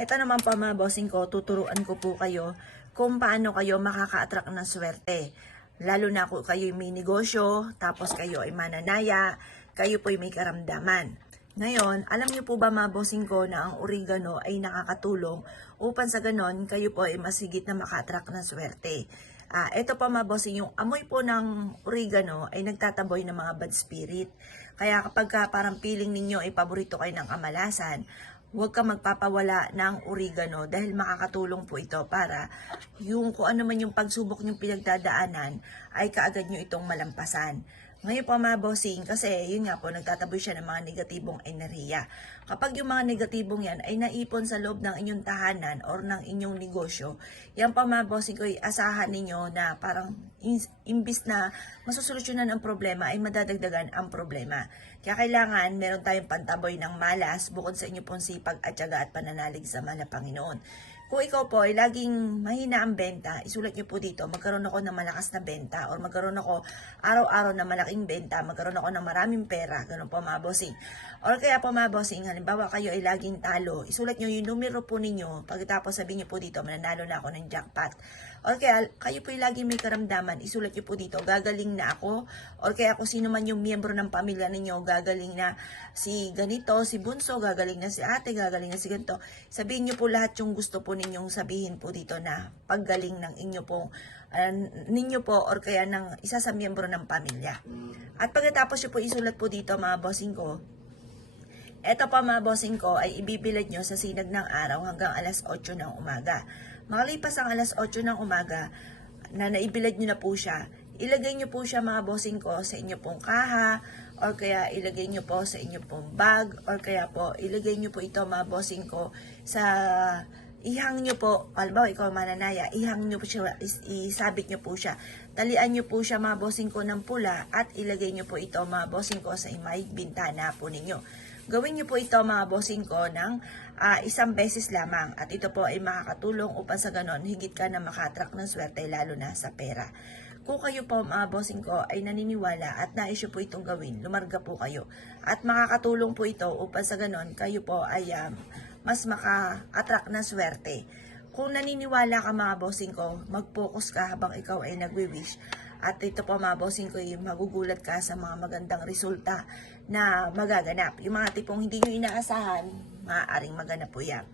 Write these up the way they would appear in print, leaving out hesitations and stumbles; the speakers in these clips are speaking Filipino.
Ito naman po mga bossing ko, tuturuan ko po kayo kung paano kayo makaka-attract ng swerte. Lalo na kung kayo may negosyo, tapos kayo ay mananaya, kayo po ay may karamdaman. Ngayon, alam niyo po ba mga bossing ko na ang oregano ay nakakatulong upang sa ganon kayo po ay masigit na maka-attract ng swerte. Ito pa mga bossing, yung amoy po ng oregano ay nagtataboy ng mga bad spirit. Kaya kapag parang feeling ninyo ay paborito kayo ng kamalasan, huwag ka magpapawala ng oregano dahil makakatulong po ito para yung kung ano man yung pagsubok nyong pinagdadaanan ay kaagad nyo itong malampasan. Ngayon po mga bossing, kasi yun nga po, nagtataboy siya ng mga negatibong enerhiya. Kapag yung mga negatibong yan ay naipon sa loob ng inyong tahanan or ng inyong negosyo, yan po mga bossing ko, asahan ninyo na parang imbis na masusolusyonan ang problema ay madadagdagan ang problema. Kaya kailangan meron tayong pantaboy ng malas bukod sa inyo pong sipag at tiyaga at pananalig sa mahal na Panginoon. Kung ikaw po ay laging mahina ang benta, isulat nyo po dito, magkaroon ako ng malakas na benta or magkaroon ako araw-araw na malaking benta, magkaroon ako ng maraming pera, ganun po mga bossing. Or kaya po mga bossing, halimbawa kayo ay laging talo, isulat nyo yung numero po ninyo, pagkatapos sabihin nyo po dito, mananalo na ako ng jackpot. Or kaya kayo po ay laging may karamdaman, isulat nyo po dito, gagaling na ako. Or kaya kung sino man yung miyembro ng pamilya ninyo, gagaling na si ganito, si bunso, gagaling na si ate, gagaling na si ganito. Sabihin nyo po lahat yung gusto po ninyong sabihin po dito na paggaling ng inyo pong ninyo po or kaya ng isa sa miyembro ng pamilya. At pagkatapos nyo po isulat po dito mga bossing ko, eto pa mga bossing ko ay ibibilad nyo sa sinag ng araw hanggang alas 8 ng umaga. Makalipas ang alas 8 ng umaga na naibilad nyo na po siya, ilagay nyo po siya mga bossing ko sa inyo pong kaha or kaya ilagay nyo po sa inyo pong bag or kaya po ilagay nyo po ito mga bossing ko sa ihang nyo po, halimbawa ikaw mananaya, ihang nyo po siya, isabit nyo po siya. Talian nyo po siya mga bossing ko ng pula at ilagay nyo po ito mga bossing ko sa may bintana po ninyo. Gawin nyo po ito mga bossing ko ng isang beses lamang at ito po ay makakatulong upang sa ganon higit ka na maka-attract ng swerte lalo na sa pera. Kung kayo po mga bossing ko ay naniniwala at nais po itong gawin, lumarga po kayo. At makakatulong po ito upang sa ganon kayo po ay mas maka-attract na swerte. Kung naniniwala ka mga bossing ko, mag-focus ka habang ikaw ay nagwi-wish. At ito po mga bossing ko, magugulat ka sa mga magandang resulta na magaganap. Yung mga tipong hindi nyo inaasahan, maaaring maganap po yan.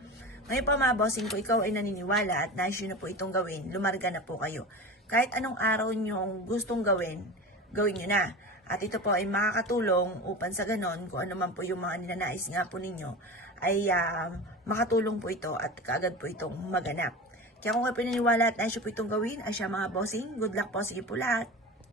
Ngayon po mga bossing ko, ikaw ay naniniwala at nais nyo na po itong gawin, lumarga na po kayo. Kahit anong araw nyo gustong gawin, gawin nyo na. At ito po ay makakatulong upang sa ganon, kung ano man po yung mga ninanais nga po ninyo, ay makatulong po ito at kaagad po itong maganap. Kaya kung kayo pinaniwala at nais po itong gawin, ay siya mga bossing, good luck po sa iyo po lahat.